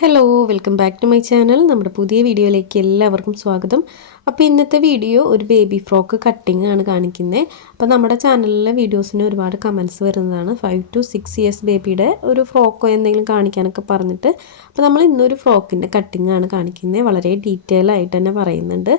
Hello welcome back to my channel നമ്മുടെ പുതിയ വീഡിയോയിലേക്ക് എല്ലാവർക്കും സ്വാഗതം. അപ്പോൾ ഇന്നത്തെ വീഡിയോ ഒരു ബേബി ഫ്രോക്ക് കട്ടിങ് ആണ് കാണിക്കുന്നത് അപ്പോൾ നമ്മുടെ ചാനലിലെ വീഡിയോസിന് ഒരുപാട് കമൻസ് വരുന്നതാണ്. ഫൈവ് ടു സിക്സ് ഇയേഴ്സ് ബേബിയുടെ ഒരു ഫ്രോക്കോ എന്തെങ്കിലും കാണിക്കാനൊക്കെ പറഞ്ഞിട്ട്. അപ്പോൾ നമ്മൾ ഇന്നൊരു ഫ്രോക്കിന്റെ കട്ടിങ് ആണ് കാണിക്കുന്നത് വളരെ ഡീറ്റെയിൽ ആയിട്ട് തന്നെ പറയുന്നുണ്ട്.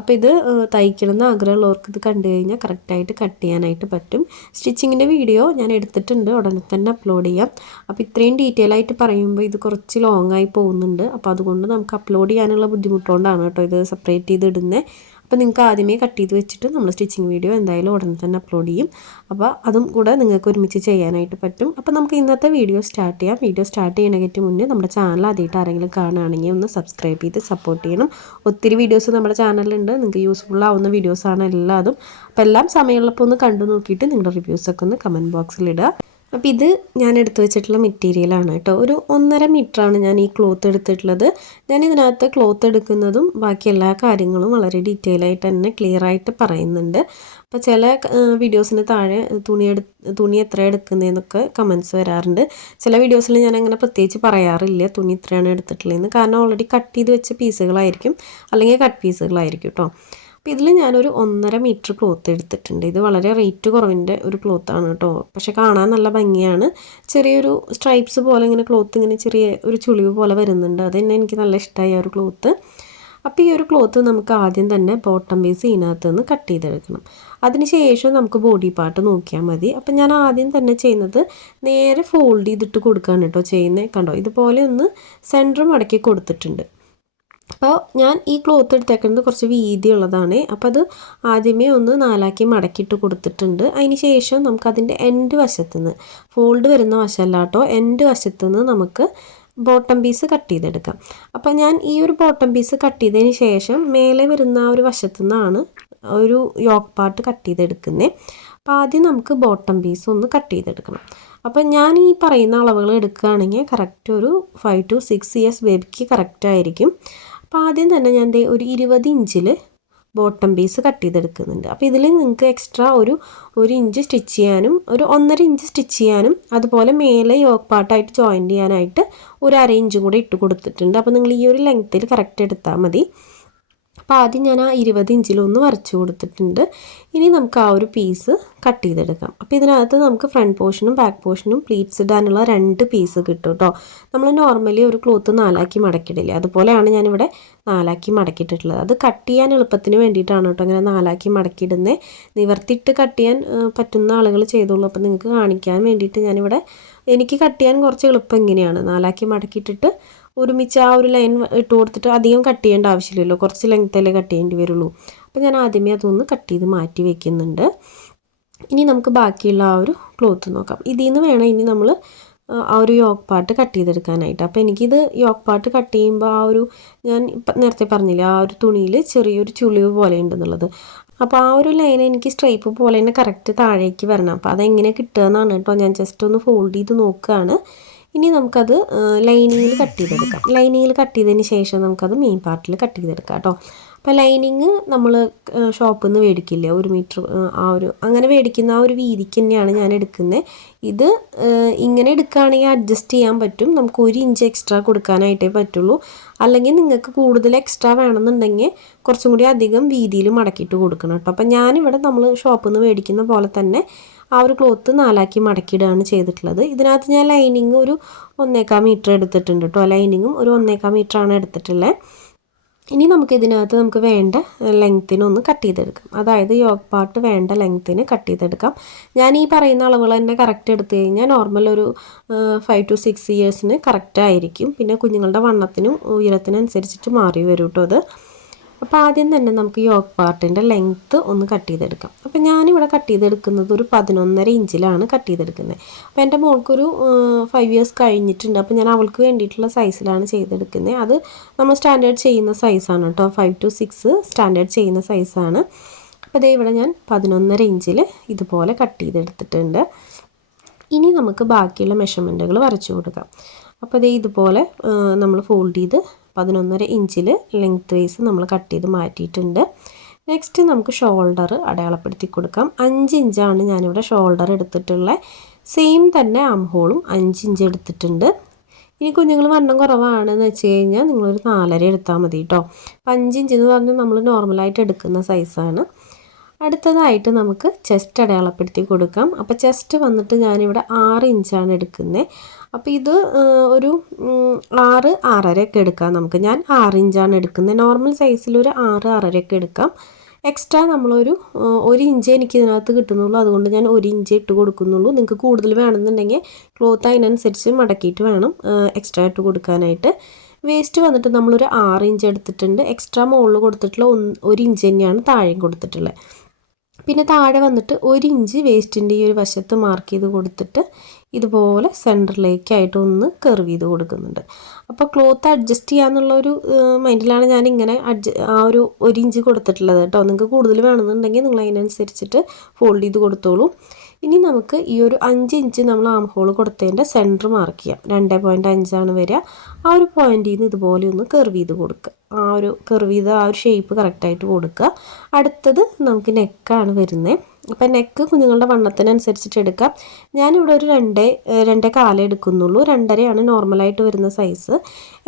അപ്പോൾ ഇത് തയ്ക്കണമെന്ന് ആഗ്രഹമുള്ളവർക്ക് ഇത് കണ്ടു കഴിഞ്ഞാൽ കറക്റ്റായിട്ട് കട്ട് ചെയ്യാനായിട്ട് പറ്റും. സ്റ്റിച്ചിങ്ങിന്റെ വീഡിയോ ഞാൻ എടുത്തിട്ടുണ്ട്. ഉടനെ തന്നെ അപ്ലോഡ് ചെയ്യാം. അപ്പോൾ ഇത്രയും ഡീറ്റെയിൽ ആയിട്ട് പറയുമ്പോൾ ഇത് കുറച്ച് ലോങ് ആയി പോകുന്നുണ്ട്. അപ്പോൾ അതുകൊണ്ട് നമുക്ക് അപ്ലോഡ് ചെയ്യാനുള്ള ബുദ്ധിമുട്ടുകൊണ്ടാണ് കേട്ടോ ഇത് സെപ്പറേറ്റ് ചെയ്ത് ഇടുന്നത് അപ്പോൾ നിങ്ങൾക്ക് ആദ്യമേ കട്ട് ചെയ്ത് വെച്ചിട്ട് നമ്മൾ സ്റ്റിച്ചിങ് വീഡിയോ എന്തായാലും ഉടനെ തന്നെ അപ്ലോഡ് ചെയ്യും. അപ്പോൾ അതും കൂടെ നിങ്ങൾക്ക് ഒരുമിച്ച് ചെയ്യാനായിട്ട് പറ്റും. അപ്പോൾ നമുക്ക് ഇന്നത്തെ വീഡിയോ സ്റ്റാർട്ട് ചെയ്യാം. വീഡിയോ സ്റ്റാർട്ട് ചെയ്യണമെങ്കിൽ മുന്നേ നമ്മുടെ ചാനൽ ആദ്യമായിട്ട് ആരെങ്കിലും കാണുകയാണെങ്കിൽ ഒന്ന് സബ്സ്ക്രൈബ് ചെയ്ത് സപ്പോർട്ട് ചെയ്യണം. ഒത്തിരി വീഡിയോസ് നമ്മുടെ ചാനലിലുണ്ട് നിങ്ങൾക്ക് യൂസ്ഫുൾ ആവുന്ന വീഡിയോസാണ് എല്ലാതും. അപ്പോൾ എല്ലാം സമയമുള്ളപ്പോൾ ഒന്ന് കണ്ടു നോക്കിയിട്ട് നിങ്ങളുടെ റിവ്യൂസൊക്കെ ഒന്ന് കമന്റ് ബോക്സിൽ ഇടുക. അപ്പോൾ ഇത് ഞാൻ എടുത്തു വെച്ചിട്ടുള്ള മെറ്റീരിയലാണ് കേട്ടോ. ഒരു ഒന്നര മീറ്ററാണ് ഞാൻ ഈ ക്ലോത്ത് എടുത്തിട്ടുള്ളത്. ഞാൻ ഇതിനകത്ത് ക്ലോത്ത് എടുക്കുന്നതും ബാക്കി എല്ലാ കാര്യങ്ങളും വളരെ ഡീറ്റെയിൽ ആയിട്ട് തന്നെ ക്ലിയർ ആയിട്ട് പറയുന്നുണ്ട്. അപ്പോൾ ചില വീഡിയോസിന് താഴെ തുണി എടു തുണി എത്ര എടുക്കുന്നതെന്നൊക്കെ കമൻസ് വരാറുണ്ട്. ചില വീഡിയോസിൽ ഞാൻ അങ്ങനെ പ്രത്യേകിച്ച് പറയാറില്ല തുണി എത്രയാണ് എടുത്തിട്ടുള്ളതെന്ന്. കാരണം ഓൾറെഡി കട്ട് ചെയ്ത് വെച്ച പീസുകളായിരിക്കും അല്ലെങ്കിൽ കട്ട് പീസുകളായിരിക്കും കേട്ടോ അപ്പോൾ ഇതിൽ ഞാനൊരു ഒന്നര മീറ്റർ ക്ലോത്ത് എടുത്തിട്ടുണ്ട്. ഇത് വളരെ റേറ്റ് കുറവിന്റെ ഒരു ക്ലോത്ത് ആണ് കേട്ടോ പക്ഷെ കാണാൻ നല്ല ഭംഗിയാണ്. ചെറിയൊരു സ്ട്രൈപ്സ് പോലെ ഇങ്ങനെ ക്ലോത്ത് ഇങ്ങനെ ചെറിയ ഒരു ചുളിവ് പോലെ വരുന്നുണ്ട്. അത് തന്നെ എനിക്ക് നല്ല ഇഷ്ടമായി ഒരു ക്ലോത്ത്. അപ്പോൾ ഈ ഒരു ക്ലോത്ത് നമുക്ക് ആദ്യം തന്നെ ബോട്ടം പീസ് ഇതിനകത്ത് നിന്ന് കട്ട് ചെയ്തെടുക്കണം അതിനുശേഷം നമുക്ക് ബോഡി പാർട്ട് നോക്കിയാൽ മതി. അപ്പം ഞാൻ ആദ്യം തന്നെ ചെയ്യുന്നത് നേരെ ഫോൾഡ് ചെയ്തിട്ട് കൊടുക്കുകയാണ് കേട്ടോ ചെയ്യുന്നത് കണ്ടോ? ഇതുപോലെ ഒന്ന് സെന്റർ മടക്കി കൊടുത്തിട്ടുണ്ട്. അപ്പോൾ ഞാൻ ഈ ക്ലോത്ത് എടുത്തേക്കുന്നത് കുറച്ച് വീതിയുള്ളതാണ്. അപ്പോൾ അത് ആദ്യമേ ഒന്ന് നാലാക്കി മടക്കിയിട്ട് കൊടുത്തിട്ടുണ്ട്. അതിന് ശേഷം നമുക്കതിന്റെ എൻഡ് വശത്തു നിന്ന് ഫോൾഡ് വരുന്ന വശമല്ല കേട്ടോ എൻഡ് വശത്തു നിന്ന് നമുക്ക് ബോട്ടം പീസ് കട്ട് ചെയ്തെടുക്കാം. അപ്പോൾ ഞാൻ ഈ ഒരു ബോട്ടം പീസ് കട്ട് ചെയ്തതിന് ശേഷം മേലെ വരുന്ന ആ ഒരു വശത്തു നിന്നാണ് ഒരു യോക്ക് പാർട്ട് കട്ട് ചെയ്തെടുക്കുന്നത് അപ്പോൾ ആദ്യം നമുക്ക് ബോട്ടം പീസ് ഒന്ന് കട്ട് ചെയ്തെടുക്കണം. അപ്പോൾ ഞാൻ ഈ പറയുന്ന അളവുകൾ എടുക്കുകയാണെങ്കിൽ കറക്റ്റ് ഒരു ഫൈവ് ടു സിക്സ് ഇയേഴ്സ് ബേബിക്ക് കറക്റ്റ് ആയിരിക്കും. അപ്പോൾ ആദ്യം തന്നെ ഞാൻ ദേ ഒരു ഇരുപത് ഇഞ്ചിൽ ബോട്ടം പീസ് കട്ട് ചെയ്തെടുക്കുന്നുണ്ട്. അപ്പോൾ ഇതിൽ നിങ്ങൾക്ക് എക്സ്ട്രാ ഒരു ഒരു ഇഞ്ച് സ്റ്റിച്ച് ചെയ്യാനും ഒരു ഒന്നര ഇഞ്ച് സ്റ്റിച്ച് ചെയ്യാനും അതുപോലെ മേലെ യോക്ക് പാർട്ടായിട്ട് ജോയിൻ ചെയ്യാനായിട്ട് ഒരു അര ഇഞ്ചും കൂടി ഇട്ട് കൊടുത്തിട്ടുണ്ട്. അപ്പോൾ നിങ്ങൾ ഈ ഒരു ലെങ്ത്തിൽ കറക്റ്റ് എടുത്താൽ മതി. അപ്പോൾ ആദ്യം ഞാൻ ആ ഇരുപത് ഇഞ്ചിലൊന്ന് വരച്ചു കൊടുത്തിട്ടുണ്ട്. ഇനി നമുക്ക് ആ ഒരു പീസ് കട്ട് ചെയ്തെടുക്കാം. അപ്പോൾ ഇതിനകത്ത് നമുക്ക് ഫ്രണ്ട് പോർഷനും ബാക്ക് പോർഷനും പ്ലീറ്റ്സ് ഇടാനുള്ള രണ്ട് പീസ് കിട്ടും കേട്ടോ. നമ്മൾ നോർമലി ഒരു ക്ലോത്ത് നാലാക്കി മടക്കിയിടില്ലേ? അതുപോലെയാണ് ഞാനിവിടെ നാലാക്കി മടക്കിയിട്ടുള്ളത്. അത് കട്ട് ചെയ്യാൻ എളുപ്പത്തിന് വേണ്ടിയിട്ടാണ് കേട്ടോ അങ്ങനെ നാലാക്കി മടക്കിയിടുന്നത്. നിവർത്തിയിട്ട് കട്ട് ചെയ്യാൻ പറ്റുന്ന ആളുകൾ ചെയ്തോളൂ അപ്പോൾ നിങ്ങൾക്ക് കാണിക്കാൻ വേണ്ടിയിട്ട് ഞാനിവിടെ എനിക്ക് കട്ട് ചെയ്യാൻ കുറച്ച് എളുപ്പം ഇങ്ങനെയാണ്. നാലാക്കി മടക്കിയിട്ടിട്ട് ഒരുമിച്ച് ആ ഒരു ലൈൻ ഇട്ട് കൊടുത്തിട്ട് അധികം കട്ട് ചെയ്യേണ്ട ആവശ്യമില്ലല്ലോ. കുറച്ച് ലെങ്ത്തല്ലേ കട്ട് ചെയ്യേണ്ടി വരുള്ളൂ. അപ്പോൾ ഞാൻ ആദ്യമേ അതൊന്ന് കട്ട് ചെയ്ത് മാറ്റി വെക്കുന്നുണ്ട്. ഇനി നമുക്ക് ബാക്കിയുള്ള ആ ഒരു ക്ലോത്ത് നോക്കാം. ഇതിൽ നിന്ന് വേണം ഇനി നമ്മൾ ആ ഒരു യോക്ക് പാർട്ട് കട്ട് ചെയ്തെടുക്കാനായിട്ട്. അപ്പോൾ എനിക്കിത് യോക്ക് പാർട്ട് കട്ട് ചെയ്യുമ്പോൾ ആ ഒരു ഞാൻ നേരത്തെ പറഞ്ഞില്ല ആ ഒരു തുണിയിൽ ചെറിയൊരു ചുളിവ് പോലെ ഉണ്ടെന്നുള്ളത്. അപ്പോൾ ആ ഒരു ലൈൻ എനിക്ക് സ്ട്രൈപ്പ് പോലെ തന്നെ കറക്റ്റ് താഴേക്ക് വരണം. അപ്പോൾ അതെങ്ങനെ കിട്ടുക എന്നാണ് കേട്ടോ ഞാൻ ജസ്റ്റ് ഒന്ന് ഫോൾഡ് ചെയ്ത് നോക്കുകയാണ് ഇനി നമുക്കത് ലൈനിങ്ങിൽ കട്ട് ചെയ്തെടുക്കാം. ലൈനിങ്ങിൽ കട്ട് ചെയ്തതിന് ശേഷം നമുക്കത് മെയിൻ പാർട്ടിൽ കട്ട് ചെയ്തെടുക്കാം കേട്ടോ അപ്പോൾ ലൈനിങ് നമ്മൾ ഷോപ്പിൽ നിന്ന് മേടിക്കില്ല ഒരു മീറ്റർ ആ ഒരു അങ്ങനെ മേടിക്കുന്ന ആ ഒരു വീതിക്ക് തന്നെയാണ് ഞാൻ എടുക്കുന്നത് ഇത് ഇങ്ങനെ എടുക്കുകയാണെങ്കിൽ അഡ്ജസ്റ്റ് ചെയ്യാൻ പറ്റും. നമുക്ക് ഒരു ഇഞ്ച് എക്സ്ട്രാ കൊടുക്കാനായിട്ടേ പറ്റുള്ളൂ. അല്ലെങ്കിൽ നിങ്ങൾക്ക് കൂടുതൽ എക്സ്ട്രാ വേണമെന്നുണ്ടെങ്കിൽ കുറച്ചും കൂടി അധികം വീതിയിൽ മടക്കിയിട്ട് കൊടുക്കണം കേട്ടോ അപ്പം ഞാനിവിടെ നമ്മൾ ഷോപ്പിൽ നിന്ന് മേടിക്കുന്ന പോലെ തന്നെ ആ ഒരു ക്ലോത്ത് നാലാക്കി മടക്കിയിടുകയാണ് ചെയ്തിട്ടുള്ളത്. ഇതിനകത്ത് ഞാൻ ലൈനിങ് ഒരു ഒന്നേക്കാൽ മീറ്റർ എടുത്തിട്ടുണ്ട് കേട്ടോ ലൈനിങ്ങും ഒരു ഒന്നേക്കാൽ ആണ് എടുത്തിട്ടുള്ളത് ഇനി നമുക്ക് ഇതിനകത്ത് നമുക്ക് വേണ്ട ലെങ്ത്തിനൊന്ന് കട്ട് ചെയ്തെടുക്കാം. അതായത് യോഗ പാർട്ട് വേണ്ട ലെങ്ത്തിന് കട്ട് ചെയ്തെടുക്കാം. ഞാൻ ഈ പറയുന്ന അളവുകൾ തന്നെ കറക്റ്റ് എടുത്തു കഴിഞ്ഞാൽ നോർമൽ ഒരു ഫൈവ് ടു സിക്സ് ഇയേഴ്സിന് കറക്റ്റ് ആയിരിക്കും. പിന്നെ കുഞ്ഞുങ്ങളുടെ വണ്ണത്തിനും ഉയരത്തിനും അനുസരിച്ചിട്ട് മാറി വരും കേട്ടോ അത്. അപ്പോൾ ആദ്യം തന്നെ നമുക്ക് യോക്ക് പാർട്ടിന്റെ ലെങ്ത്ത് ഒന്ന് കട്ട് ചെയ്തെടുക്കാം. അപ്പോൾ ഞാനിവിടെ കട്ട് ചെയ്തെടുക്കുന്നത് ഒരു പതിനൊന്നര ഇഞ്ചിലാണ് കട്ട് ചെയ്തെടുക്കുന്നത്. അപ്പോൾ എന്റെ മോൾക്കൊരു ഫൈവ് ഇയേഴ്സ് കഴിഞ്ഞിട്ടുണ്ട്. അപ്പോൾ ഞാൻ അവൾക്ക് വേണ്ടിയിട്ടുള്ള സൈസിലാണ് ചെയ്തെടുക്കുന്നത്. അത് നമ്മൾ സ്റ്റാൻഡേർഡ് ചെയ്യുന്ന സൈസാണ് കേട്ടോ ഫൈവ് ടു സിക്സ് സ്റ്റാൻഡേർഡ് ചെയ്യുന്ന സൈസാണ് അപ്പോൾ ദേ ഇവിടെ ഞാൻ പതിനൊന്നര ഇഞ്ചിൽ ഇതുപോലെ കട്ട് ചെയ്തെടുത്തിട്ടുണ്ട്. ഇനി നമുക്ക് ബാക്കിയുള്ള മെഷർമെന്റുകൾ വരച്ചു കൊടുക്കാം. അപ്പോൾ ദേ ഇതുപോലെ നമ്മൾ ഫോൾഡ് ചെയ്ത് പതിനൊന്നര ഇഞ്ചിൽ ലെങ്ത് വൈസ് നമ്മൾ കട്ട് ചെയ്ത് മാറ്റിയിട്ടുണ്ട്. നെക്സ്റ്റ് നമുക്ക് ഷോൾഡർ അടയാളപ്പെടുത്തി കൊടുക്കാം. അഞ്ച് ഇഞ്ചാണ് ഞാനിവിടെ ഷോൾഡർ എടുത്തിട്ടുള്ളത് സെയിം തന്നെ ആം ഹോളും അഞ്ച് ഇഞ്ച് എടുത്തിട്ടുണ്ട്. ഇനി കുഞ്ഞുങ്ങൾ വണ്ണം കുറവാണെന്ന് വെച്ച് കഴിഞ്ഞാൽ നിങ്ങളൊരു നാലര എടുത്താൽ മതി കേട്ടോ അപ്പം അഞ്ച് ഇഞ്ച് എന്ന് പറഞ്ഞാൽ നമ്മൾ നോർമലായിട്ട് എടുക്കുന്ന സൈസാണ് അടുത്തതായിട്ട് നമുക്ക് ചെസ്റ്റ് അടയാളപ്പെടുത്തി കൊടുക്കാം. അപ്പോൾ ചെസ്റ്റ് വന്നിട്ട് ഞാനിവിടെ ആറ് ഇഞ്ചാണ് എടുക്കുന്നത് അപ്പോൾ ഇത് ഒരു ആറ് ആറരയൊക്കെ എടുക്കാം നമുക്ക്. ഞാൻ ആറ് ഇഞ്ചാണ് എടുക്കുന്നത് നോർമൽ സൈസിൽ ഒരു ആറ് ആറരയൊക്കെ എടുക്കാം. എക്സ്ട്രാ നമ്മളൊരു ഒരു ഇഞ്ച് എനിക്ക് ഇതിനകത്ത് കിട്ടുന്നുള്ളൂ. അതുകൊണ്ട് ഞാൻ ഒരു ഇഞ്ച് ഇട്ട് കൊടുക്കുന്നുള്ളൂ. നിങ്ങൾക്ക് കൂടുതൽ വേണമെന്നുണ്ടെങ്കിൽ ക്ലോത്ത് അതിനനുസരിച്ച് മടക്കിയിട്ട് വേണം എക്സ്ട്രാ ഇട്ട് കൊടുക്കാനായിട്ട്. വേസ്റ്റ് വന്നിട്ട് നമ്മളൊരു ആറ് ഇഞ്ച് എടുത്തിട്ടുണ്ട്. എക്സ്ട്രാ മുകളിൽ കൊടുത്തിട്ടുള്ള ഒന്ന് ഒരു ഇഞ്ച് തന്നെയാണ് താഴെയും കൊടുത്തിട്ടുള്ളത്. പിന്നെ താഴെ വന്നിട്ട് ഒരു ഇഞ്ച് വേസ്റ്റിന്റെ ഈ ഒരു വശത്ത് മാർക്ക് ചെയ്ത് കൊടുത്തിട്ട് ഇതുപോലെ സെന്ററിലേക്കായിട്ട് ഒന്ന് കർവ് ചെയ്ത് കൊടുക്കുന്നുണ്ട്. അപ്പോൾ ക്ലോത്ത് അഡ്ജസ്റ്റ് ചെയ്യാന്നുള്ള ഒരു മൈൻഡിലാണ് ഞാൻ ഇങ്ങനെ അഡ്ജ ആ ഒരു ഒരു ഇഞ്ച് കൊടുത്തിട്ടുള്ളത് കേട്ടോ. നിങ്ങൾക്ക് കൂടുതൽ വേണമെന്നുണ്ടെങ്കിൽ നിങ്ങൾ അതിനനുസരിച്ചിട്ട് ഫോൾഡ് ചെയ്ത് കൊടുത്തോളൂ. ഇനി നമുക്ക് ഈ ഒരു അഞ്ച് ഇഞ്ച് നമ്മൾ ആം ഹോൾ കൊടുത്തതിന്റെ സെന്റർ മാർക്ക് ചെയ്യാം. രണ്ട് പോയിന്റ് അഞ്ചാണ് വരിക. ആ ഒരു പോയിന്റിൽ നിന്ന് ഇതുപോലെ ഒന്ന് കർവ് ചെയ്ത് കൊടുക്കുക ആ ഒരു കർവ് ചെയ്ത് ആ ഒരു ഷേപ്പ് കറക്റ്റായിട്ട് കൊടുക്കുക അടുത്തത് നമുക്ക് നെക്കാണ് വരുന്നത് അപ്പം നെക്ക് കുഞ്ഞുങ്ങളുടെ വണ്ണത്തിനനുസരിച്ചിട്ട് എടുക്കാം. ഞാനിവിടെ ഒരു രണ്ടേ രണ്ടേ കാലേ എടുക്കുന്നുള്ളൂ. രണ്ടരയാണ് നോർമലായിട്ട് വരുന്ന സൈസ്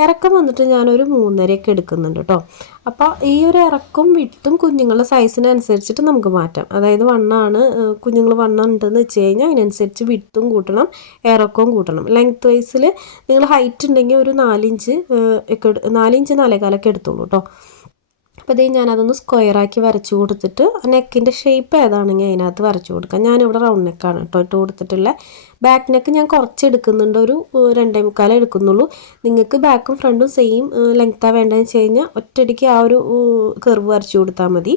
ഇറക്കം വന്നിട്ട് ഞാനൊരു മൂന്നരയൊക്കെ എടുക്കുന്നുണ്ട് കേട്ടോ അപ്പോൾ ഈ ഒരു ഇറക്കും വിട്ടും കുഞ്ഞുങ്ങളുടെ സൈസിനനുസരിച്ചിട്ട് നമുക്ക് മാറ്റാം. അതായത് വണ്ണാണ് കുഞ്ഞുങ്ങൾ വണ്ണം ഉണ്ടെന്ന് വെച്ച് കഴിഞ്ഞാൽ അതിനനുസരിച്ച് വിട്ടും കൂട്ടണം ഇറക്കവും കൂട്ടണം. ലെങ്ത് വൈസിൽ നിങ്ങൾ ഹൈറ്റ് ഉണ്ടെങ്കിൽ ഒരു നാലിഞ്ച് ഒക്കെ നാലിഞ്ച് നാലേകാലൊക്കെ എടുത്തുള്ളൂ കേട്ടോ അപ്പോൾ ഇതേ ഞാനതൊന്ന് സ്ക്വയറാക്കി വരച്ചു കൊടുത്തിട്ട് നെക്കിന്റെ ഷേപ്പ് ഏതാണെങ്കിൽ അതിനകത്ത് വരച്ചു കൊടുക്കാം. ഞാനിവിടെ റൗണ്ട് നെക്കാണ് കേട്ടോ ഇട്ട് കൊടുത്തിട്ടുള്ള. ബാക്ക് നെക്ക് ഞാൻ കുറച്ച് എടുക്കുന്നുണ്ട്. ഒരു രണ്ടേ മുക്കാലേ എടുക്കുന്നുള്ളൂ. നിങ്ങൾക്ക് ബാക്കും ഫ്രണ്ടും സെയിം ലെങ്ത്താണ് വേണ്ടതെന്ന് വെച്ച് കഴിഞ്ഞാൽ ഒറ്റയടിക്ക് ആ ഒരു കർവ് വരച്ചു കൊടുത്താൽ മതി.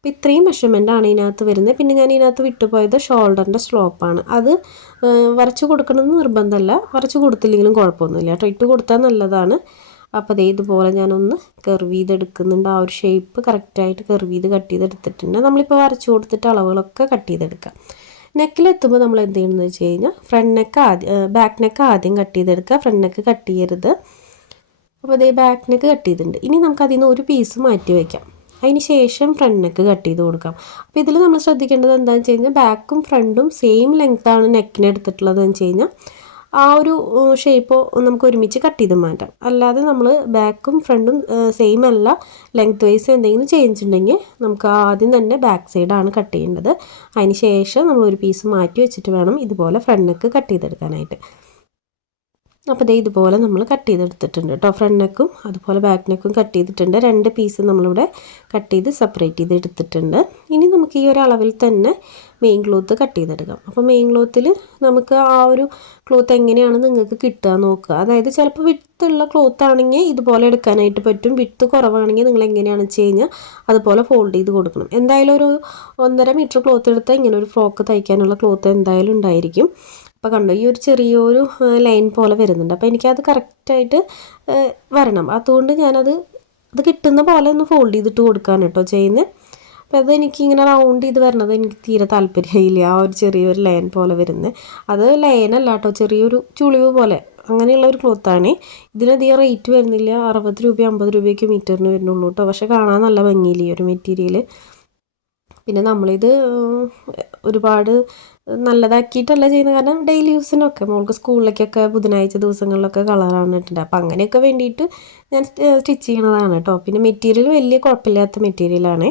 അപ്പോൾ ഇത്രയും മെഷർമെന്റ് ആണ് ഇതിനകത്ത് വരുന്നത്. പിന്നെ ഞാൻ ഇതിനകത്ത് വിട്ടുപോയത് ഷോൾഡറിന്റെ സ്ലോപ്പാണ് അത് വരച്ച് കൊടുക്കണമെന്ന് നിർബന്ധമല്ല. വരച്ച് കൊടുത്തില്ലെങ്കിലും കുഴപ്പമൊന്നുമില്ല കേട്ടോ. ഇട്ട് കൊടുത്താൽ നല്ലതാണ്. അപ്പോൾ അതേ ഇതുപോലെ ഞാനൊന്ന് കർവ് ചെയ്തെടുക്കുന്നുണ്ട് ആ ഒരു ഷേപ്പ് കറക്റ്റായിട്ട് കർവ് ചെയ്ത് കട്ട് ചെയ്തെടുത്തിട്ടുണ്ട് നമ്മളിപ്പോൾ വരച്ച് കൊടുത്തിട്ട് അളവുകളൊക്കെ കട്ട് ചെയ്തെടുക്കാം നെക്കിലെത്തുമ്പോൾ നമ്മൾ എന്ത് ചെയ്യണമെന്ന് വെച്ച് കഴിഞ്ഞാൽ ഫ്രണ്ട് നെക്ക് ആദ്യം ബാക്ക് നെക്ക് ആദ്യം കട്ട് ചെയ്തെടുക്കുക ഫ്രണ്ട് നെക്ക് കട്ട് ചെയ്യരുത്. അപ്പോൾ അതേ ബാക്ക് നെക്ക് കട്ട് ചെയ്തിട്ടുണ്ട്. ഇനി നമുക്ക് അതിൽ നിന്ന് ഒരു പീസ് മാറ്റി വയ്ക്കാം അതിന് ശേഷം ഫ്രണ്ട് നെക്ക് കട്ട് ചെയ്ത് കൊടുക്കാം. അപ്പോൾ ഇതിൽ നമ്മൾ ശ്രദ്ധിക്കേണ്ടത് എന്താണെന്ന് വെച്ച് കഴിഞ്ഞാൽ ബാക്കും ഫ്രണ്ടും സെയിം ലെങ്ത്താണ് നെക്കിന് എടുത്തിട്ടുള്ളതെന്ന് വെച്ച് കഴിഞ്ഞാൽ ആ ഒരു ഷേപ്പ് നമുക്ക് ഒരുമിച്ച് കട്ട് ചെയ്ത് മാറ്റാം. അല്ലാതെ നമ്മൾ ബാക്കും ഫ്രണ്ടും സെയിം അല്ല ലെങ്ത് വൈസ് എന്തെങ്കിലും ചേഞ്ച് ഉണ്ടെങ്കിൽ നമുക്ക് ആദ്യം തന്നെ ബാക്ക് സൈഡാണ് കട്ട് ചെയ്യേണ്ടത്. അതിന് ശേഷം നമ്മൾ ഒരു പീസ് മാറ്റി വെച്ചിട്ട് വേണം ഇതുപോലെ ഫ്രണ്ട് നെക്ക് കട്ട് ചെയ്തെടുക്കാനായിട്ട്. അപ്പോൾ ദേ ഇതുപോലെ നമ്മൾ കട്ട് ചെയ്തെടുത്തിട്ടുണ്ട് കേട്ടോ ഫ്രണ്ട് നെക്കും അതുപോലെ ബാക്ക് നെക്കും കട്ട് ചെയ്തിട്ടുണ്ട്. രണ്ട് പീസ് നമ്മളിവിടെ കട്ട് ചെയ്ത് സെപ്പറേറ്റ് ചെയ്ത് എടുത്തിട്ടുണ്ട് ഇനി നമുക്ക് ഈ ഒരു അളവിൽ തന്നെ മെയിൻ ക്ലോത്ത് കട്ട് ചെയ്തെടുക്കാം. അപ്പോൾ മെയിൻ ക്ലോത്തിൽ നമുക്ക് ആ ഒരു ക്ലോത്ത് എങ്ങനെയാണ് നിങ്ങൾക്ക് കിട്ടുക നോക്കുക. അതായത് ചിലപ്പോൾ വിട്ടുള്ള ക്ലോത്ത് ആണെങ്കിൽ ഇതുപോലെ എടുക്കാനായിട്ട് പറ്റും. വിട്ട് കുറവാണെങ്കിൽ നിങ്ങൾ എങ്ങനെയാണ് വെച്ച് കഴിഞ്ഞാൽ അതുപോലെ ഫോൾഡ് ചെയ്ത് കൊടുക്കണം. എന്തായാലും ഒരു ഒന്നര മീറ്റർ ക്ലോത്ത് എടുത്താൽ ഇങ്ങനെ ഒരു ഫ്രോക്ക് തയ്ക്കാനുള്ള ക്ലോത്ത് എന്തായാലും ഉണ്ടായിരിക്കും. അപ്പോൾ കണ്ടോ ഈ ഒരു ചെറിയൊരു ലൈൻ പോലെ വരുന്നുണ്ട്. അപ്പോൾ എനിക്കത് കറക്റ്റായിട്ട് വരണം. അതുകൊണ്ട് ഞാനത് അത് കിട്ടുന്ന പോലെ ഒന്ന് ഫോൾഡ് ചെയ്തിട്ട് കൊടുക്കാൻ കേട്ടോ ചെയ്യുന്നത്. അപ്പോൾ അത് എനിക്ക് ഇങ്ങനെ റൗണ്ട് ചെയ്ത് വരണത് എനിക്ക് തീരെ താല്പര്യമില്ല. ആ ഒരു ചെറിയൊരു ലൈൻ പോലെ വരുന്നത്. അത് ലൈനല്ല കേട്ടോ ചെറിയൊരു ചുളിവ് പോലെ. അങ്ങനെയുള്ള ഒരു ക്ലോത്താണ് ഇതിനധികം റേറ്റ് വരുന്നില്ല. അറുപത് രൂപ അമ്പത് രൂപയൊക്കെ മീറ്ററിന് വരുന്നുള്ളൂ കേട്ടോ. പക്ഷേ കാണാൻ നല്ല ഭംഗിയില്ല ഈ ഒരു മെറ്റീരിയൽ പിന്നെ നമ്മളിത് ഒരുപാട് നല്ലതാക്കിയിട്ടല്ല ചെയ്യുന്നത്. കാരണം ഡെയിലി യൂസിനൊക്കെ മോൾക്ക് സ്കൂളിലേക്കൊക്കെ ബുധനാഴ്ച ദിവസങ്ങളിലൊക്കെ കളറാണ് ഇട്ടിട്ടുണ്ട് അപ്പം അങ്ങനെയൊക്കെ വേണ്ടിയിട്ട് ഞാൻ സ്റ്റിച്ച് ചെയ്യണതാണ് കേട്ടോ പിന്നെ മെറ്റീരിയൽ വലിയ കുഴപ്പമില്ലാത്ത മെറ്റീരിയലാണ്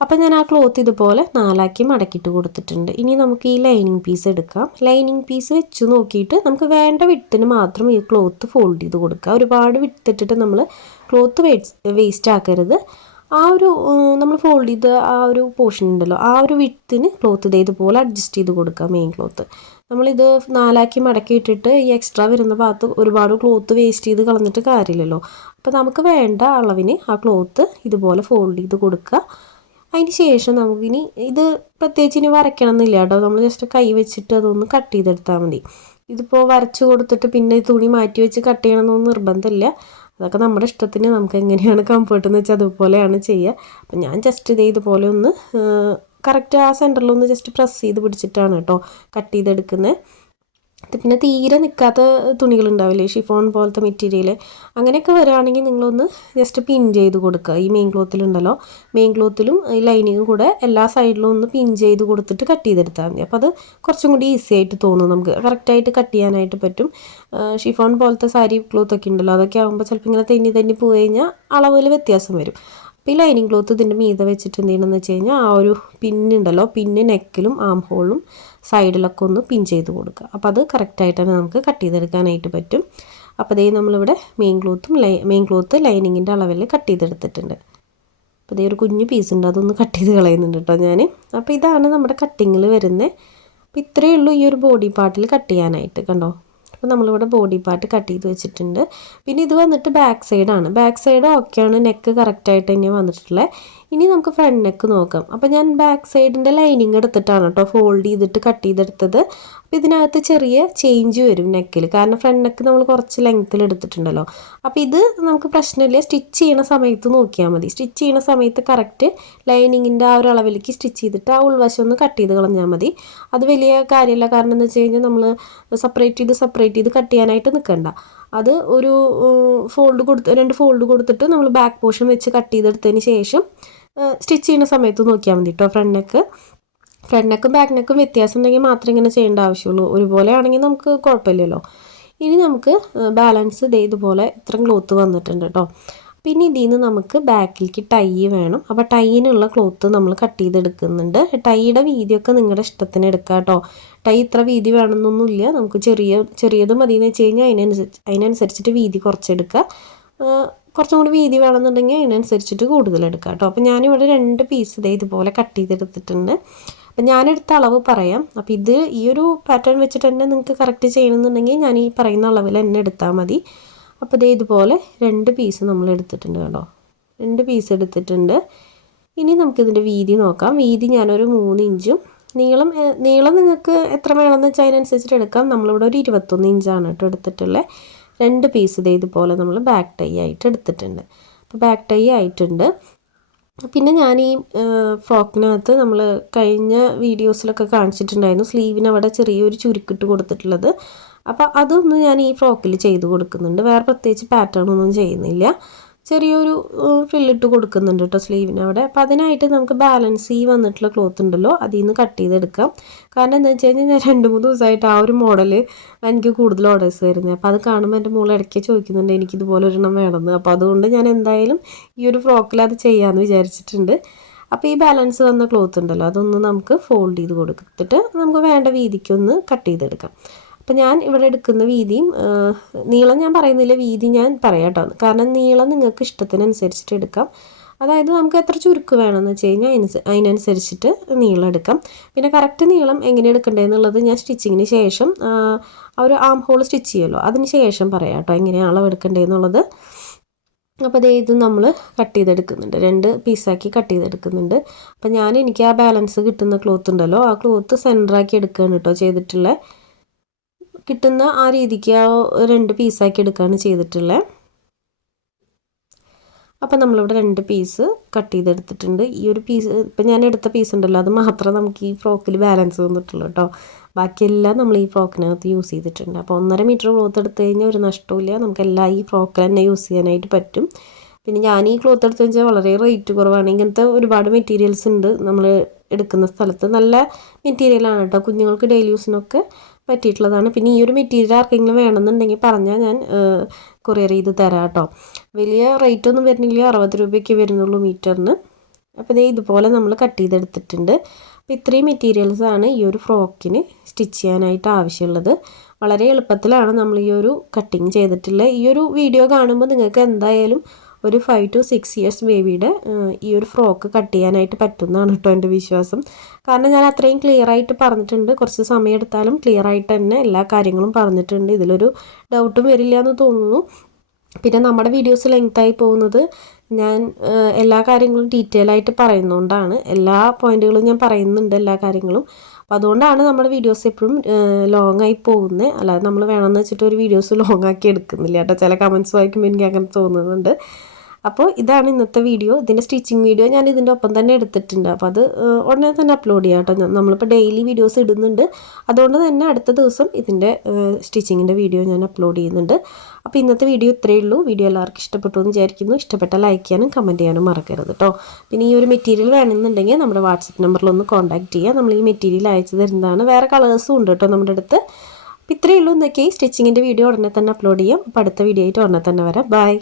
അപ്പം ഞാൻ ആ ക്ലോത്ത് ഇതുപോലെ നാലാക്കി മടക്കിയിട്ട് കൊടുത്തിട്ടുണ്ട്. ഇനി നമുക്ക് ഈ ലൈനിങ് പീസ് എടുക്കാം. ലൈനിങ് പീസ് വെച്ച് നോക്കിയിട്ട് നമുക്ക് വേണ്ട വിട്ടിന് മാത്രം ഈ ക്ലോത്ത് ഫോൾഡ് ചെയ്ത് കൊടുക്കുക ഒരുപാട് വിട്ടിട്ടിട്ട് നമ്മൾ ക്ലോത്ത് വേസ്റ്റ് ആക്കരുത്. ആ ഒരു നമ്മൾ ഫോൾഡ് ചെയ്ത ആ ഒരു പോർഷൻ ഉണ്ടല്ലോ ആ ഒരു വിത്തിന് ക്ലോത്ത് ഇതേ ഇതുപോലെ അഡ്ജസ്റ്റ് ചെയ്ത് കൊടുക്കുക മെയിൻ ക്ലോത്ത് നമ്മളിത് നാലാക്കി മടക്കി ഇട്ടിട്ട് ഈ എക്സ്ട്രാ വരുന്ന ഭാഗത്ത് ഒരുപാട് ക്ലോത്ത് വേസ്റ്റ് ചെയ്ത് കളഞ്ഞിട്ട് കാര്യമില്ലല്ലോ. അപ്പോൾ നമുക്ക് വേണ്ട അളവിന് ആ ക്ലോത്ത് ഇതുപോലെ ഫോൾഡ് ചെയ്ത് കൊടുക്കുക. അതിന് ശേഷം നമുക്കിനി ഇത് പ്രത്യേകിച്ച് ഇനി വരയ്ക്കണം എന്നില്ല കേട്ടോ. നമ്മൾ ജസ്റ്റ് കൈ വെച്ചിട്ട് അതൊന്ന് കട്ട് ചെയ്തെടുത്താൽ മതി. ഇതിപ്പോൾ വരച്ച് കൊടുത്തിട്ട് പിന്നെ തുണി മാറ്റി വെച്ച് കട്ട് ചെയ്യണമെന്നൊന്നും നിർബന്ധമില്ല. അതൊക്കെ നമ്മുടെ ഇഷ്ടത്തിന് നമുക്ക് എങ്ങനെയാണ് കംഫർട്ട് എന്ന് വെച്ചാൽ അതുപോലെയാണ് ചെയ്യുക അപ്പം ഞാൻ ജസ്റ്റ് ഇതേ ഇതുപോലെ ഒന്ന് കറക്റ്റ് ആ സെന്ററിലൊന്ന് ജസ്റ്റ് പ്രസ് ചെയ്ത് പിടിച്ചിട്ടാണ് കേട്ടോ കട്ട് ചെയ്തെടുക്കുന്നത് പിന്നെ തീരെ നിൽക്കാത്ത തുണികളുണ്ടാവില്ലേ? ഷിഫോൺ പോലത്തെ മെറ്റീരിയൽ അങ്ങനെയൊക്കെ വരികയാണെങ്കിൽ നിങ്ങളൊന്ന് ജസ്റ്റ് പിൻ ചെയ്ത് കൊടുക്കുക. ഈ മെയിൻ ക്ലോത്തിലുണ്ടല്ലോ മെയിൻ ക്ലോത്തിലും ഈ ലൈനിങ്ങും കൂടെ എല്ലാ സൈഡിലും ഒന്ന് പിൻ ചെയ്ത് കൊടുത്തിട്ട് കട്ട് ചെയ്തെടുത്താൽ മതി. അപ്പോൾ അത് കുറച്ചും കൂടി ഈസി ആയിട്ട് തോന്നും നമുക്ക്. കറക്റ്റായിട്ട് കട്ട് ചെയ്യാനായിട്ട് പറ്റും. ഷിഫോൺ പോലത്തെ സാരി ക്ലോത്തൊക്കെ ഉണ്ടല്ലോ. അതൊക്കെ ആകുമ്പോൾ ചിലപ്പോൾ ഇങ്ങനെ തെന്നി തെന്നി പോയി കഴിഞ്ഞാൽ അളവിൽ വ്യത്യാസം വരും. അപ്പോൾ ഈ ലൈനിങ് ക്ലോത്ത് ഇതിന്റെ മീതെ വെച്ചിട്ട് എന്ത് ചെയ്യണമെന്ന് വെച്ച് കഴിഞ്ഞാൽ ആ ഒരു പിന്നുണ്ടല്ലോ പിന്ന് നെക്കിലും ആം ഹോളും സൈഡിലൊക്കെ ഒന്ന് പിൻ ചെയ്ത് കൊടുക്കുക. അപ്പോൾ അത് കറക്റ്റായിട്ട് തന്നെ നമുക്ക് കട്ട് ചെയ്തെടുക്കാനായിട്ട് പറ്റും. അപ്പോൾ ഇതേ നമ്മളിവിടെ മെയിൻ ക്ലോത്തും ലൈ മെയിൻ ക്ലോത്ത് ലൈനിങ്ങിന്റെ അളവിൽ കട്ട് ചെയ്തെടുത്തിട്ടുണ്ട്. അപ്പോൾ ഇതേ ഒരു കുഞ്ഞു പീസ് ഉണ്ട് അതൊന്ന് കട്ട് ചെയ്ത് കളയുന്നുണ്ട് കേട്ടോ ഞാൻ അപ്പോൾ ഇതാണ് നമ്മുടെ കട്ടിങ്ങിൽ വരുന്നത് അപ്പോൾ ഇത്രയേ ഉള്ളൂ ഈ ഒരു ബോഡി പാർട്ടിൽ കട്ട് ചെയ്യാനായിട്ട് കണ്ടോ? അപ്പോൾ നമ്മളിവിടെ ബോഡി പാർട്ട് കട്ട് ചെയ്ത് വെച്ചിട്ടുണ്ട്. പിന്നെ ഇത് വന്നിട്ട് ബാക്ക് സൈഡാണ് ബാക്ക് സൈഡ് ഓക്കെയാണ് നെക്ക് കറക്റ്റായിട്ട് തന്നെ വന്നിട്ടുള്ളത്. ഇനി നമുക്ക് ഫ്രണ്ട് നെക്ക് നോക്കാം. അപ്പോൾ ഞാൻ ബാക്ക് സൈഡിന്റെ ലൈനിങ് എടുത്തിട്ടാണ് കേട്ടോ ഫോൾഡ് ചെയ്തിട്ട് കട്ട് ചെയ്തെടുത്തത്. അപ്പോൾ ഇതിനകത്ത് ചെറിയ ചേഞ്ച് വരും നെക്കിൽ കാരണം ഫ്രണ്ട് നെക്ക് നമ്മൾ കുറച്ച് ലെങ്ത്തിൽ എടുത്തിട്ടുണ്ടല്ലോ. അപ്പോൾ ഇത് നമുക്ക് പ്രശ്നമില്ല. സ്റ്റിച്ച് ചെയ്യണ സമയത്ത് നോക്കിയാൽ മതി. സ്റ്റിച്ച് ചെയ്യണ സമയത്ത് കറക്റ്റ് ലൈനിങ്ങിന്റെ ആ ഒരു അളവിലേക്ക് സ്റ്റിച്ച് ചെയ്തിട്ട് ആ ഉൾവശം ഒന്ന് കട്ട് ചെയ്ത് കളഞ്ഞാൽ മതി. അത് വലിയ കാര്യമില്ല കാരണം എന്ന് വെച്ച് കഴിഞ്ഞാൽ നമ്മൾ സെപ്പറേറ്റ് ചെയ്ത് സെപ്പറേറ്റ് ചെയ്ത് കട്ട് ചെയ്യാനായിട്ട് നിൽക്കണ്ട അത് ഒരു ഫോൾഡ് കൊടുത്ത് രണ്ട് ഫോൾഡ് കൊടുത്തിട്ട് നമ്മൾ ബാക്ക് പോർഷൻ വെച്ച് കട്ട് ചെയ്തെടുത്തതിന് ശേഷം സ്റ്റിച്ച് ചെയ്യുന്ന സമയത്ത് നോക്കിയാൽ മതി കേട്ടോ ഫ്രണ്ട് നെക്ക് ഫ്രണ്ട് നെക്കും ബാക്ക് നെക്കും വ്യത്യാസം ഉണ്ടെങ്കിൽ മാത്രമേ ഇങ്ങനെ ചെയ്യേണ്ട ആവശ്യമുള്ളൂ. ഒരുപോലെ ആണെങ്കിൽ നമുക്ക് കുഴപ്പമില്ലല്ലോ. ഇനി നമുക്ക് ബാലൻസ് ഇതേ ഇതുപോലെ ഇത്രയും ക്ലോത്ത് വന്നിട്ടുണ്ട് കേട്ടോ പിന്നെ ഇതിൽ നിന്ന് നമുക്ക് ബാക്കിലേക്ക് ടൈ വേണം. അപ്പോൾ ടൈനുള്ള ക്ലോത്ത് നമ്മൾ കട്ട് ചെയ്തെടുക്കുന്നുണ്ട്. ടൈയുടെ വീതിയൊക്കെ നിങ്ങളുടെ ഇഷ്ടത്തിന് എടുക്കാം കേട്ടോ ടൈ ഇത്ര വീതി വേണമെന്നൊന്നുമില്ല. നമുക്ക് ചെറിയ ചെറിയത് മതി എന്ന് വെച്ച് കഴിഞ്ഞാൽ അതിനനുസരിച്ച് അതിനനുസരിച്ചിട്ട് വീതി കുറച്ചെടുക്കുക. കുറച്ചും കൂടി വീതി വേണമെന്നുണ്ടെങ്കിൽ അതിനനുസരിച്ചിട്ട് കൂടുതൽ എടുക്കാം കേട്ടോ. അപ്പോൾ ഞാനിവിടെ രണ്ട് പീസ് ഇതേ ഇതുപോലെ കട്ട് ചെയ്തെടുത്തിട്ടുണ്ട്. അപ്പം ഞാനെടുത്ത അളവ് പറയാം. അപ്പോൾ ഇത് ഈ ഒരു പാറ്റേൺ വെച്ചിട്ട് തന്നെ നിങ്ങൾക്ക് കറക്റ്റ് ചെയ്യണമെന്നുണ്ടെങ്കിൽ ഞാൻ ഈ പറയുന്ന അളവിൽ തന്നെ എടുത്താൽ മതി. അപ്പോൾ ഇതേ ഇതുപോലെ രണ്ട് പീസ് നമ്മൾ എടുത്തിട്ടുണ്ട് കേട്ടോ. രണ്ട് പീസ് എടുത്തിട്ടുണ്ട്. ഇനി നമുക്കിതിന്റെ വീതി നോക്കാം. വീതി ഞാനൊരു മൂന്ന് ഇഞ്ചും. നീളം നീളം നിങ്ങൾക്ക് എത്ര വേണമെന്ന് വെച്ചാൽ അതിനനുസരിച്ചിട്ട് എടുക്കാം. നമ്മളിവിടെ ഒരു ഇരുപത്തൊന്ന് ഇഞ്ചാണ് കേട്ടോ എടുത്തിട്ടുള്ളത്. രണ്ട് പീസ് ഇതേ ഇതുപോലെ നമ്മൾ ബാക്ക് ടൈ ആയിട്ട് എടുത്തിട്ടുണ്ട്. അപ്പോൾ ബാക്ക് ടൈ ആയിട്ടുണ്ട്. പിന്നെ ഞാൻ ഈ ഫ്രോക്കിനകത്ത് നമ്മൾ കഴിഞ്ഞ വീഡിയോസിലൊക്കെ കാണിച്ചിട്ടുണ്ടായിരുന്നു സ്ലീവിന് അവിടെ ചെറിയൊരു ചുരുക്കിട്ട് കൊടുത്തിട്ടുള്ളത്. അപ്പോൾ അതൊന്നും ഞാൻ ഈ ഫ്രോക്കിൽ ചെയ്ത് കൊടുക്കുന്നുണ്ട്. വേറെ പ്രത്യേകിച്ച് പാറ്റേൺ ഒന്നും ചെയ്യുന്നില്ല. ചെറിയൊരു ഫ്രില്ലിട്ട് കൊടുക്കുന്നുണ്ട് കേട്ടോ സ്ലീവിന് അവിടെ. അപ്പോൾ അതിനായിട്ട് നമുക്ക് ബാലൻസ് ഈ വന്നിട്ടുള്ള ക്ലോത്ത് ഉണ്ടല്ലോ അതിൽ നിന്ന് കട്ട് ചെയ്തെടുക്കാം. കാരണം എന്താ വെച്ച് കഴിഞ്ഞാൽ ഞാൻ രണ്ട് മൂന്ന് ദിവസമായിട്ട് ആ ഒരു മോഡൽ എനിക്ക് കൂടുതൽ ഓർഡേഴ്സ് വരുന്നത് അപ്പോൾ അത് കാണുമ്പോൾ എന്റെ മോൾ ഇടയ്ക്ക് ചോദിക്കുന്നുണ്ട് എനിക്ക് ഇതുപോലെ ഒരെണ്ണം വേണമെന്ന്. അപ്പോൾ അതുകൊണ്ട് ഞാൻ എന്തായാലും ഈ ഒരു ഫ്രോക്കിൽ അത് ചെയ്യാമെന്ന് വിചാരിച്ചിട്ടുണ്ട്. അപ്പോൾ ഈ ബാലൻസ് വന്ന ക്ലോത്ത് ഉണ്ടല്ലോ അതൊന്ന് നമുക്ക് ഫോൾഡ് ചെയ്ത് കൊടുത്തിട്ട് നമുക്ക് വേണ്ട വീതിക്കൊന്ന് കട്ട് ചെയ്തെടുക്കാം. അപ്പം ഞാൻ ഇവിടെ എടുക്കുന്ന വീതിയും നീളം ഞാൻ പറയുന്നില്ല വീതി ഞാൻ പറയാം കേട്ടോ. കാരണം നീളം നിങ്ങൾക്ക് ഇഷ്ടത്തിനനുസരിച്ചിട്ട് എടുക്കാം. അതായത് നമുക്ക് എത്ര ചുരുക്ക് വേണമെന്ന് വെച്ച് കഴിഞ്ഞാൽ അതിനനുസരിച്ചിട്ട് നീളം എടുക്കാം. പിന്നെ കറക്റ്റ് നീളം എങ്ങനെ എടുക്കേണ്ടതെന്നുള്ളത് ഞാൻ സ്റ്റിച്ചിങ്ങിന് ശേഷം ആ ഒരു ആം ഹോൾ സ്റ്റിച്ച് ചെയ്യുമല്ലോ അതിന് ശേഷം പറയാം കേട്ടോ എങ്ങനെയാണ് അളവ് എടുക്കേണ്ടതെന്നുള്ളത് അപ്പോൾ അതേ ഇത് നമ്മൾ കട്ട് ചെയ്തെടുക്കുന്നുണ്ട്. രണ്ട് പീസാക്കി കട്ട് ചെയ്തെടുക്കുന്നുണ്ട്. അപ്പോൾ ഞാൻ എനിക്ക് ആ ബാലൻസ് കിട്ടുന്ന ക്ലോത്ത് ഉണ്ടല്ലോ ആ ക്ലോത്ത് സെന്ററാക്കി എടുക്കുകയാണ് കേട്ടോ ചെയ്തിട്ടുള്ളത് കിട്ടുന്ന ആ രീതിക്ക് ആ രണ്ട് പീസാക്കി എടുക്കുകയാണ് ചെയ്തിട്ടുള്ളത് അപ്പോൾ നമ്മളിവിടെ രണ്ട് പീസ് കട്ട് ചെയ്തെടുത്തിട്ടുണ്ട്. ഈ ഒരു പീസ് ഇപ്പം ഞാൻ എടുത്ത പീസ് ഉണ്ടല്ലോ അത് മാത്രമേ നമുക്ക് ഈ ഫ്രോക്കിൽ ബാലൻസ് വന്നിട്ടുള്ളൂ കേട്ടോ ബാക്കിയെല്ലാം നമ്മൾ ഈ ഫ്രോക്കിനകത്ത് യൂസ് ചെയ്തിട്ടുണ്ട്. അപ്പോൾ ഒന്നര മീറ്റർ ക്ലോത്ത് എടുത്തു കഴിഞ്ഞാൽ ഒരു നഷ്ടമില്ല നമുക്കെല്ലാം ഈ ഫ്രോക്കിൽ തന്നെ യൂസ് ചെയ്യാനായിട്ട് പറ്റും. പിന്നെ ഞാൻ ഈ ക്ലോത്ത് എടുത്തു വെച്ചാൽ വളരെ റേറ്റ് കുറവാണ്. ഇങ്ങനത്തെ ഒരുപാട് മെറ്റീരിയൽസ് ഉണ്ട് നമ്മൾ എടുക്കുന്ന സ്ഥലത്ത്. നല്ല മെറ്റീരിയലാണ് കേട്ടോ കുഞ്ഞുങ്ങൾക്ക് ഡെയിലി യൂസിനൊക്കെ പറ്റിയിട്ടുള്ളതാണ്. പിന്നെ ഈ ഒരു മെറ്റീരിയൽ ആർക്കെങ്കിലും വേണമെന്നുണ്ടെങ്കിൽ പറഞ്ഞാൽ ഞാൻ കൊറിയർ ചെയ്ത് തരാം കേട്ടോ വലിയ റേറ്റ് ഒന്നും വരുന്നില്ല. അറുപത് രൂപയ്ക്ക് വരുന്നുള്ളൂ മീറ്ററിന്. അപ്പോൾ ഇതേ ഇതുപോലെ നമ്മൾ കട്ട് ചെയ്തെടുത്തിട്ടുണ്ട്. അപ്പോൾ ഇത്രയും മെറ്റീരിയൽസാണ് ഈ ഒരു ഫ്രോക്കിന് സ്റ്റിച്ച് ചെയ്യാനായിട്ട് ആവശ്യമുള്ളത്. വളരെ എളുപ്പത്തിലാണ് നമ്മൾ ഈ ഒരു കട്ടിങ് ചെയ്തിട്ടുള്ളത് ഈ ഒരു വീഡിയോ കാണുമ്പോൾ നിങ്ങൾക്ക് എന്തായാലും ഒരു ഫൈവ് ടു സിക്സ് ഇയേഴ്സ് ബേബിയുടെ ഈ ഒരു ഫ്രോക്ക് കട്ട് ചെയ്യാനായിട്ട് പറ്റുന്നതാണ് കേട്ടോ എന്റെ വിശ്വാസം. കാരണം ഞാൻ അത്രയും ക്ലിയർ ആയിട്ട് പറഞ്ഞിട്ടുണ്ട്. കുറച്ച് സമയം എടുത്താലും ക്ലിയർ ആയിട്ട് തന്നെ എല്ലാ കാര്യങ്ങളും പറഞ്ഞിട്ടുണ്ട്. ഇതിലൊരു ഡൗട്ടും വരില്ല എന്ന് തോന്നുന്നു. പിന്നെ നമ്മുടെ വീഡിയോസ് ലെങ്തായി പോകുന്നത് ഞാൻ എല്ലാ കാര്യങ്ങളും ഡീറ്റെയിൽ ആയിട്ട് പറയുന്നതുകൊണ്ടാണ് എല്ലാ പോയിന്റുകളും ഞാൻ പറയുന്നുണ്ട് എല്ലാ കാര്യങ്ങളും. അപ്പോൾ അതുകൊണ്ടാണ് നമ്മുടെ വീഡിയോസ് എപ്പോഴും ലോങ് ആയി പോകുന്നത് അല്ലാതെ നമ്മൾ വേണമെന്ന് വെച്ചിട്ട് ഒരു വീഡിയോസ് ലോങ് ആക്കി എടുക്കുന്നില്ല കേട്ടോ ചില കമൻസ് വായിക്കുമ്പോൾ എനിക്ക് അങ്ങനെ തോന്നുന്നുണ്ട്. അപ്പോൾ ഇതാണ് ഇന്നത്തെ വീഡിയോ ഇതിന്റെ സ്റ്റിച്ചിങ് വീഡിയോ ഞാൻ ഇതിന്റെ ഒപ്പം തന്നെ എടുത്തിട്ടുണ്ട്. അപ്പോൾ അത് ഉടനെ തന്നെ അപ്ലോഡ് ചെയ്യാം കേട്ടോ. നമ്മളിപ്പോൾ ഡെയിലി വീഡിയോസ് ഇടുന്നുണ്ട്. അതുകൊണ്ട് തന്നെ അടുത്ത ദിവസം ഇതിന്റെ സ്റ്റിച്ചിങ്ങിന്റെ വീഡിയോ ഞാൻ അപ്ലോഡ് ചെയ്യുന്നുണ്ട്. അപ്പോൾ ഇന്നത്തെ വീഡിയോ ഇത്രയേ ഉള്ളൂ. വീഡിയോ എല്ലാവർക്കും ഇഷ്ടപ്പെട്ടു എന്ന് വിചാരിക്കുന്നു. ഇഷ്ടപ്പെട്ട ലൈക്ക് ചെയ്യാനും കമന്റ് ചെയ്യാനും മറക്കരുത് കേട്ടോ. പിന്നെ ഈ ഒരു മെറ്റീരിയൽ വേണമെന്നുണ്ടെങ്കിൽ നമ്മുടെ വാട്സപ്പ് നമ്പറിലൊന്ന് കോൺടാക്ട് ചെയ്യുക. നമ്മൾ ഈ മെറ്റീരിയൽ അയച്ചു തരുന്നതാണ്. വേറെ കളേഴ്സും ഉണ്ട് കേട്ടോ നമ്മുടെ അടുത്ത്. അപ്പോൾ ഇത്രയേ ഉള്ളൂ. എന്നൊക്കെ സ്റ്റിച്ചിങ്ങിന്റെ വീഡിയോ ഉടനെ തന്നെ അപ്ലോഡ് ചെയ്യാം. അപ്പോൾ അടുത്ത വീഡിയോ ആയിട്ട് ഉടനെ തന്നെ വരാം. ബൈ